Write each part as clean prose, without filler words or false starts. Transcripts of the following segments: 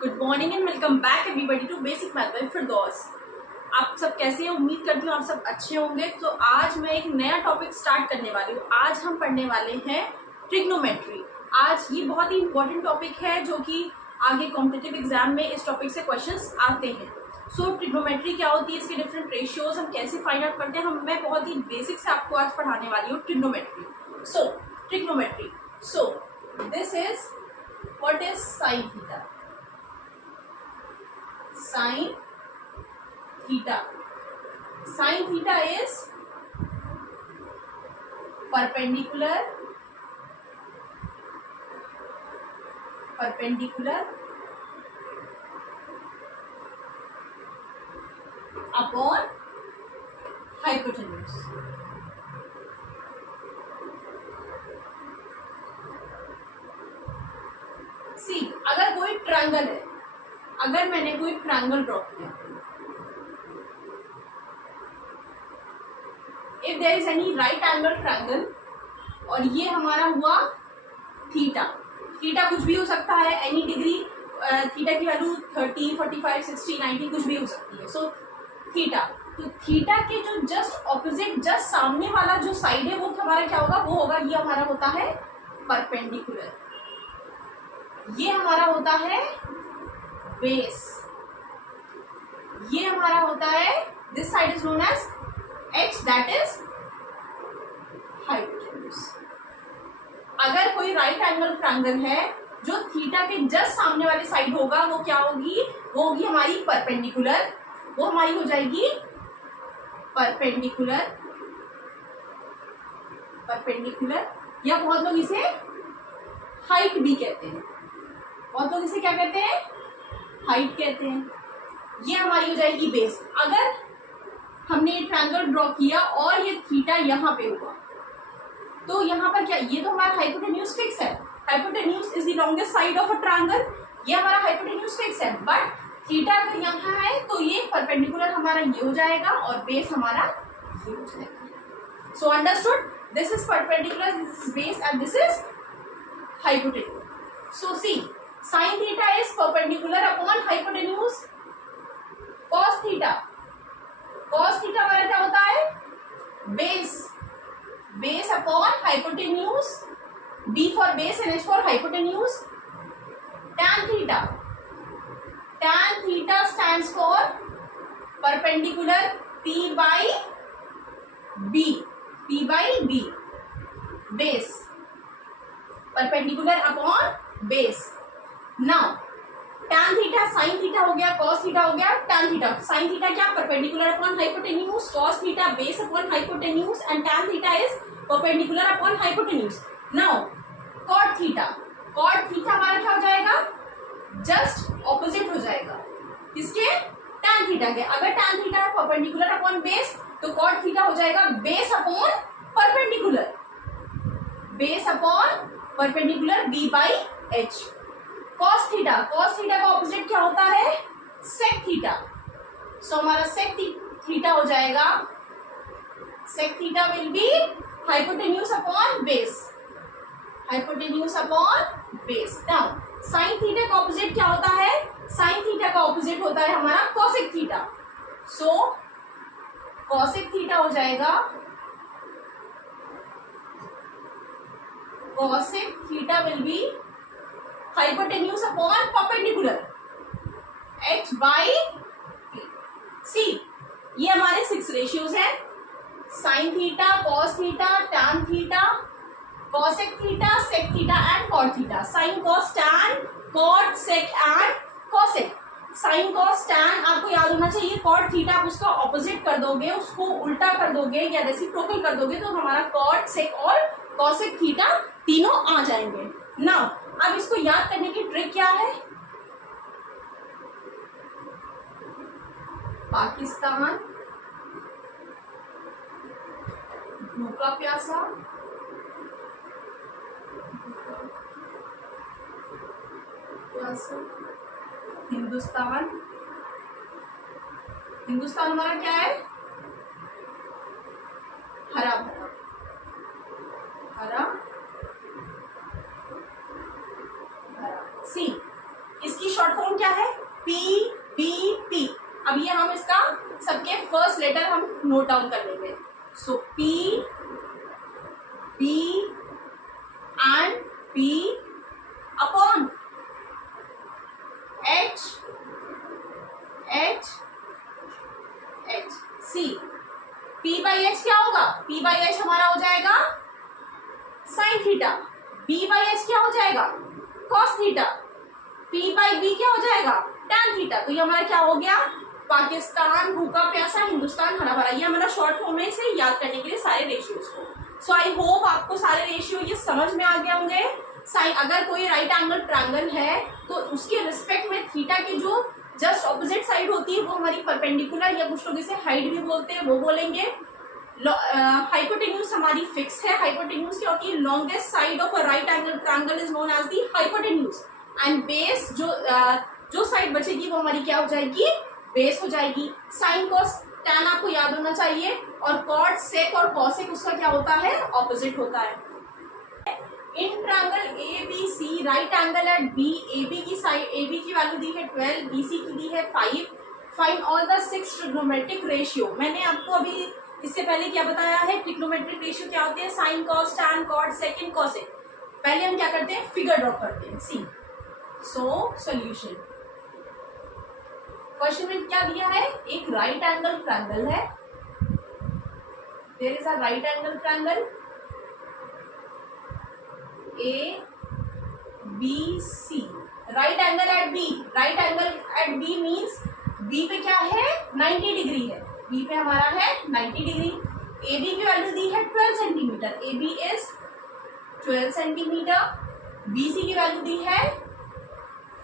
Good morning and welcome back everybody to basic math by Firdaus. आप सब कैसे हैं? उम्मीद करती हूँ आप सब अच्छे होंगे। तो आज मैं एक नया टॉपिक स्टार्ट करने वाली हूँ। आज हम पढ़ने वाले हैं ट्रिग्नोमेट्री। आज ये बहुत ही इंपॉर्टेंट टॉपिक है जो कि आगे कॉम्पिटिटिव एग्जाम में इस टॉपिक से क्वेश्चंस आते हैं। सो ट्रिग्नोमेट्री क्या होती है, इसके डिफरेंट रेशियोज हम कैसे फाइंड आउट करते हैं, मैं बहुत ही बेसिक से आपको आज पढ़ाने वाली हूँ trigonometry. So trigonometry, so this is what is sine theta. Sin theta. Sin theta is perpendicular upon hypotenuse. See, अगर कोई ट्रायंगल है, अगर मैंने कोई ट्रायंगल ड्रॉ किया, if there is any right angle triangle, और ये हमारा हुआ थीटा। थीटा कुछ भी हो सकता है, एनी डिग्री। थीटा की वैल्यू 30, 45, 60, 90 कुछ भी हो सकती है। सो थीटा, तो थीटा के जो जस्ट ऑपोजिट, जस्ट सामने वाला जो साइड है वो हमारा क्या होगा, वो होगा, ये हमारा होता है परपेंडिकुलर। ये हमारा होता है बेस। ये हमारा होता है, this side is known as X, that is hypotenuse. अगर कोई राइट एंगल ट्रायंगल है, जो थीटा के जस्ट सामने वाली साइड होगा वो क्या होगी, वो होगी हमारी परपेंडिकुलर। वो हमारी हो जाएगी परपेंडिकुलर, या बहुत लोग इसे हाइट भी कहते हैं। बहुत लोग इसे क्या कहते हैं, हाइट कहते हैं। ये हमारी हो जाएगी बेस। अगर हमने ये ट्रायंगल ड्रॉ किया और ये थीटा यहाँ पे हुआ, तो यहाँ पर क्या, ये तो हमारा हाइपोटेन्यूज फिक्स है। Hypotenuse is the longest side of a triangle. ये हमारा हाइपोटेन्यूज फिक्स है, बट थीटा अगर यहाँ है तो ये परपेंडिकुलर हमारा ये हो जाएगा और बेस हमारा ये हो जाएगा। So understood, this is perpendicular, this is base and this is hypotenuse. So see, sin theta is perpendicular upon hypotenuse cos theta। cos theta हमारा क्या होता है, base upon hypotenuse, B for base and H for hypotenuse। tan theta stands for perpendicular P by B, base, perpendicular upon base। Now tan theta, sin theta हो गया, cos theta हो गया, tan theta. sin theta क्या, perpendicular upon hypotenuse, cos theta base upon hypotenuse and tan theta is perpendicular upon hypotenuse. Now cot theta हमारा क्या हो जाएगा, just opposite हो जाएगा किसके, tan थीटा के। अगर tan थीटा है परपेंडिकुलर अपॉन बेस, तो cot थीटा हो जाएगा base upon perpendicular B by H। cos theta का ऑपोजिट क्या होता है, sec थीटा। सो हमारा sec थीटा हो जाएगा, sec theta will be hypotenuse upon base. Now sin theta का ऑपोजिट क्या होता है, sin थीटा का ऑपोजिट होता है हमारा cosec theta. So cosec theta हो जाएगा, cosec theta will be hypotenuse upon perpendicular H by P। See, ये हमारे 6 रेशियोज हैं, sine theta, cos theta, tan theta, cosec theta, sec theta and cot theta. Sine, cos, tan, cot, sec and cosec. Sine, cos, tan आपको याद होना चाहिए। Cot theta आप उसका opposite कर दोगे, उसको उल्टा कर दोगे या रेसिप्रोकल कर दोगे, तो हमारा कॉट, सेक और कॉसेक थीटा तीनों आ जाएंगे। नाउ अब इसको याद करने की ट्रिक क्या है, पाकिस्तान, भूखा प्यासा, हिंदुस्तान हमारा क्या है, हरा भरा, सी। इसकी शॉर्ट फॉर्म क्या है? P B P. अब ये हम इसका सबके फर्स्ट लेटर हम नोट डाउन कर लेंगे। So P B and P upon H H H C. P by H क्या होगा? पी बाई एच हमारा हो जाएगा sine theta. B by H क्या हो जाएगा? Cos theta. P by B क्या हो जाएगा? Tan theta. तो ये हमारा क्या हो गया? पाकिस्तान भूखा प्यासा, हिंदुस्तान हरा भरा। ये हमारा शॉर्ट फॉर्म है, इसे याद करने के लिए सारे रेशियोज को। सो आई होप आपको सारे रेशियो ये समझ में आ गए होंगे। साइन, अगर कोई राइट एंगल ट्रायंगल है तो उसके रिस्पेक्ट में थीटा की जो जस्ट ऑपोजिट साइड होती है वो हमारी परपेंडिकुलर, या कुछ लोग इसे हाइट भी बोलते हैं, वो बोलेंगे। हाइपोटेन्यूज हमारी फिक्स है। हाइपोटेन्यूज क्या होती है? Longest side of a right angle triangle is known as the hypotenuse. And base, जो साइड बचेगी वो हमारी क्या हो जाएगी? बेस हो जाएगी। साइन कॉस टैन आपको याद होना चाहिए, और कॉट सेक और कॉसेक उसका क्या होता है? ऑपोजिट होता है। In triangle A B C right angle at B, A B की साइड, ए बी की वैल्यू दी है 12, बी सी की दी है 5। Find all the 6 trigonometric ratio. मैंने आपको अभी इससे पहले क्या बताया है? ट्रिग्नोमेट्रिक रेशियो क्या होते हैं? Sine cos tan cot sec cosec. पहले हम क्या करते हैं? फिगर ड्रॉ करते हैं। सी सो सॉल्यूशन। क्वेश्चन में क्या दिया है? एक राइट एंगल ट्रायंगल है। There is a right angle triangle A B C. Right angle at B. Right angle at B means B पे क्या है? 90 डिग्री है। बी पे हमारा है 90 डिग्री। ए बी की वैल्यू दी है 12 centimetre. A B is 12 centimetre. B C की वैल्यू दी है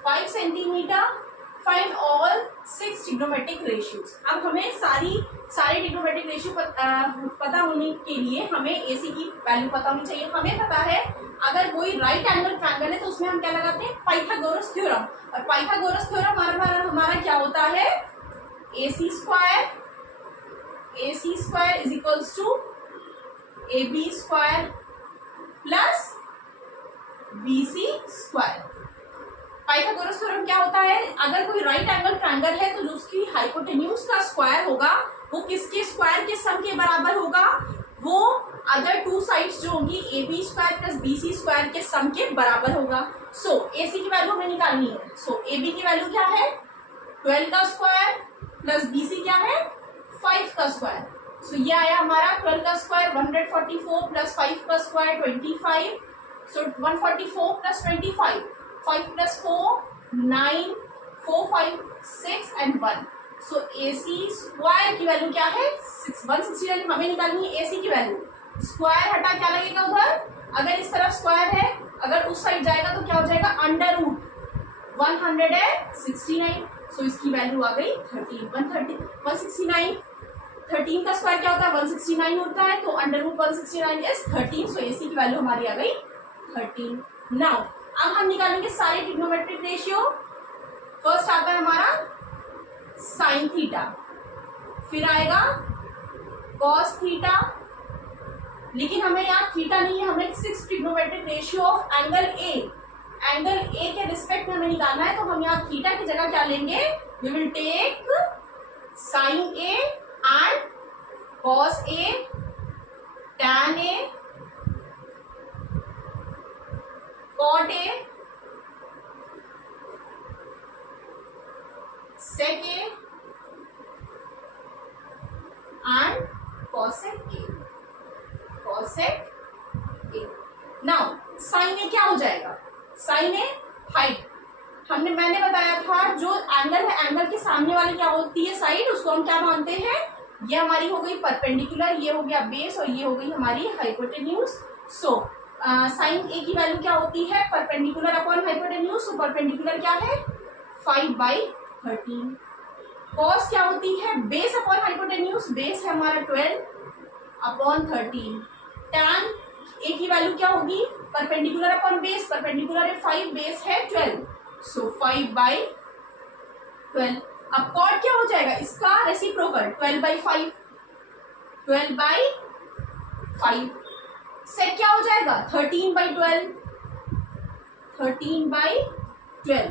5 centimetre. Find all 6 trigonometric ratios. अब हमें सारे ट्रिग्नोमेट्रिक रेशियो पता होने के लिए हमें एसी की वैल्यू पता होनी चाहिए। हमें पता है अगर कोई राइट एंगल ट्रायंगल है तो उसमें हम क्या लगाते हैं? Pythagoras theorem. और पाइथागोरस थ्योरम हमारा क्या होता है? AC square is equals to AB square plus BC square. Pythagoras theorem क्या होता है? अगर कोई राइट एंगल ट्रायंगल है तो जो उसकी हाइपोटेन्यूज का स्क्वायर होगा वो किसके स्क्वायर के सम के बराबर होगा? वो अदर 2 साइड्स जो होंगी AB square plus BC square के सम के बराबर होगा। सो AC की वैल्यू हमें निकालनी है। सो AB की वैल्यू क्या है? 12 का स्क्वायर प्लस BC क्या है? 5 का स्क्वायर। सो ये आया हमारा 12 का स्क्वायर 144 प्लस 5 का square 25। So 144 plus 25, 5 plus 4 9, 4 5 6 and 1। So AC square की वैल्यू क्या है? 169। हमें निकालनी है AC की वैल्यू। स्क्वायर हटा क्या लगेगा उधर? अगर इस तरफ स्क्वायर है, अगर उस साइड जाएगा तो क्या हो जाएगा? Under root 169। सो इसकी वैल्यू आ गई 13। 169। 13 का स्क्वायर क्या होता है? 169 होता है। तो under root 169 is 13। So AC की वैल्यू हमारी आ गई 13। नाउ अब हम निकालेंगे सारे ट्रिग्नोमेट्रिक रेशियो। फर्स्ट आता है हमारा साइन थीटा, फिर आएगा कॉस थीटा, लेकिन हमें यहाँ थीटा नहीं है, हमें 6 trigonometric ratio of angle A. Angle A के रिस्पेक्ट में हमें निकालना है, तो हम यहाँ थीटा की जगह क्या लेंगे? We will take sine A and cos A, tan A, cot A, sec A and cosec A. Cosec A. Now sine A क्या हो जाएगा? Sine A height. मैंने बताया था जो एंगल है, एंगल के सामने वाली क्या होती है? साइड। उसको हम क्या मानते हैं? ये हमारी हो गई परपेंडिकुलर, ये हो गया बेस, और ये हो गई हमारी हाइपोटेन्यूज। सो साइन ए की वैल्यू क्या होती है? Perpendicular upon hypotenuse. So perpendicular क्या है? 5/13। कॉस क्या होती है? Base upon hypotenuse. बेस है हमारा 12 अपॉन 13। टैन ए की वैल्यू क्या होगी? Perpendicular upon base. परपेंडिकुलर है 5, बेस है 12। सो 5/12। अब कॉट क्या हो जाएगा? इसका रेसिप्रोकल 12/5। 12/5। सेक क्या हो जाएगा? 13/12। 13/12।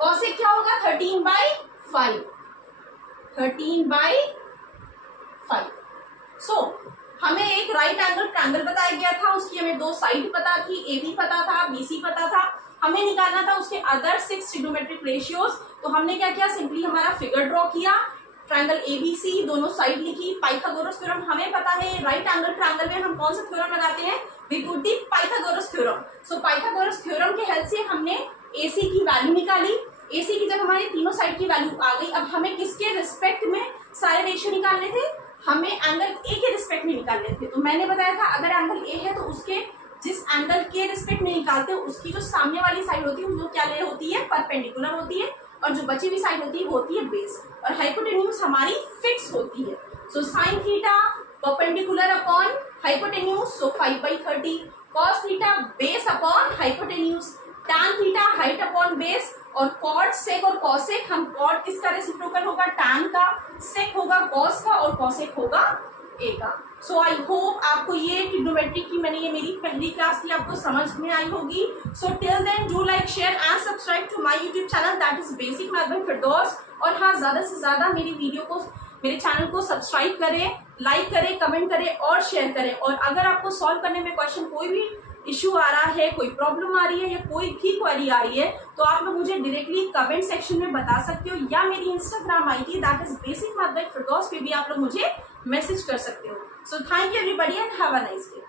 कॉसेक क्या होगा 13/5, 13/5। सो हमें एक राइट एंगल ट्रायंगल बताया गया था, उसकी हमें दो साइड पता थी, AB पता था, BC पता था, हमें निकालना था उसके अदर 6 ट्रिग्नोमेट्रिक रेशियोज। तो हमने क्या किया, सिंपली हमारा फिगर ड्रॉ किया, ट्रायंगल ABC दोनों साइड लिखी, पाइथागोरस थ्योरम हमें पता है, राइट एंगल ट्रायंगल में हम कौन सा थ्योरम लगाते हैं, we put the Pythagoras theorem. So Pythagoras theorem के हेल्प से हमने AC की वैल्यू निकाली। AC की जब हमारी तीनों साइड की वैल्यू आ गई, अब हमें किसके रिस्पेक्ट में सारे रेशियो निकालने थे, हमें एंगल A के रिस्पेक्ट में निकालने थे। तो मैंने बताया था अगर एंगल A है तो उसके जिस एंगल के रिस्पेक्ट में निकालते हैं उसकी जो सामने वाली साइड होती है वो क्या ले होती है, परपेंडिकुलर होती है, और जो बची हुई साइड होती है वो होती है बेस, और हाइपोटेन्यूज हमारी फिक्स होती है। So sine theta perpendicular upon hypotenuse, so 5/30, cos theta base upon hypotenuse, tan theta height upon base, और कॉट सेक और कॉसेक, हम कॉट किसका रेसिप्रोकल होगा, टैन का, सेक होगा कॉस का, और कॉसेक होगा ए का। सो आई होप आपको ये ट्रिग्नोमेट्री की मैंने ये मेरी पहली क्लास थी, आपको समझ में आई होगी। So till then do like share and subscribe to my YouTube channel that is basic math by Firdaus. और हाँ, ज्यादा से ज्यादा मेरी वीडियो को, मेरे चैनल को सब्सक्राइब करें, लाइक करें, कमेंट करें और शेयर करें। और अगर आपको सॉल्व करने में क्वेश्चन कोई भी इश्यू आ रहा है, कोई प्रॉब्लम आ रही है या कोई भी क्वेरी आ रही है, तो आप लोग मुझे डायरेक्टली कमेंट सेक्शन में बता सकते हो, या मेरी Instagram ID that is basic math by Firdaus पे भी आप लोग मुझे मैसेज कर सकते हो। So thank you everybody and have a nice day.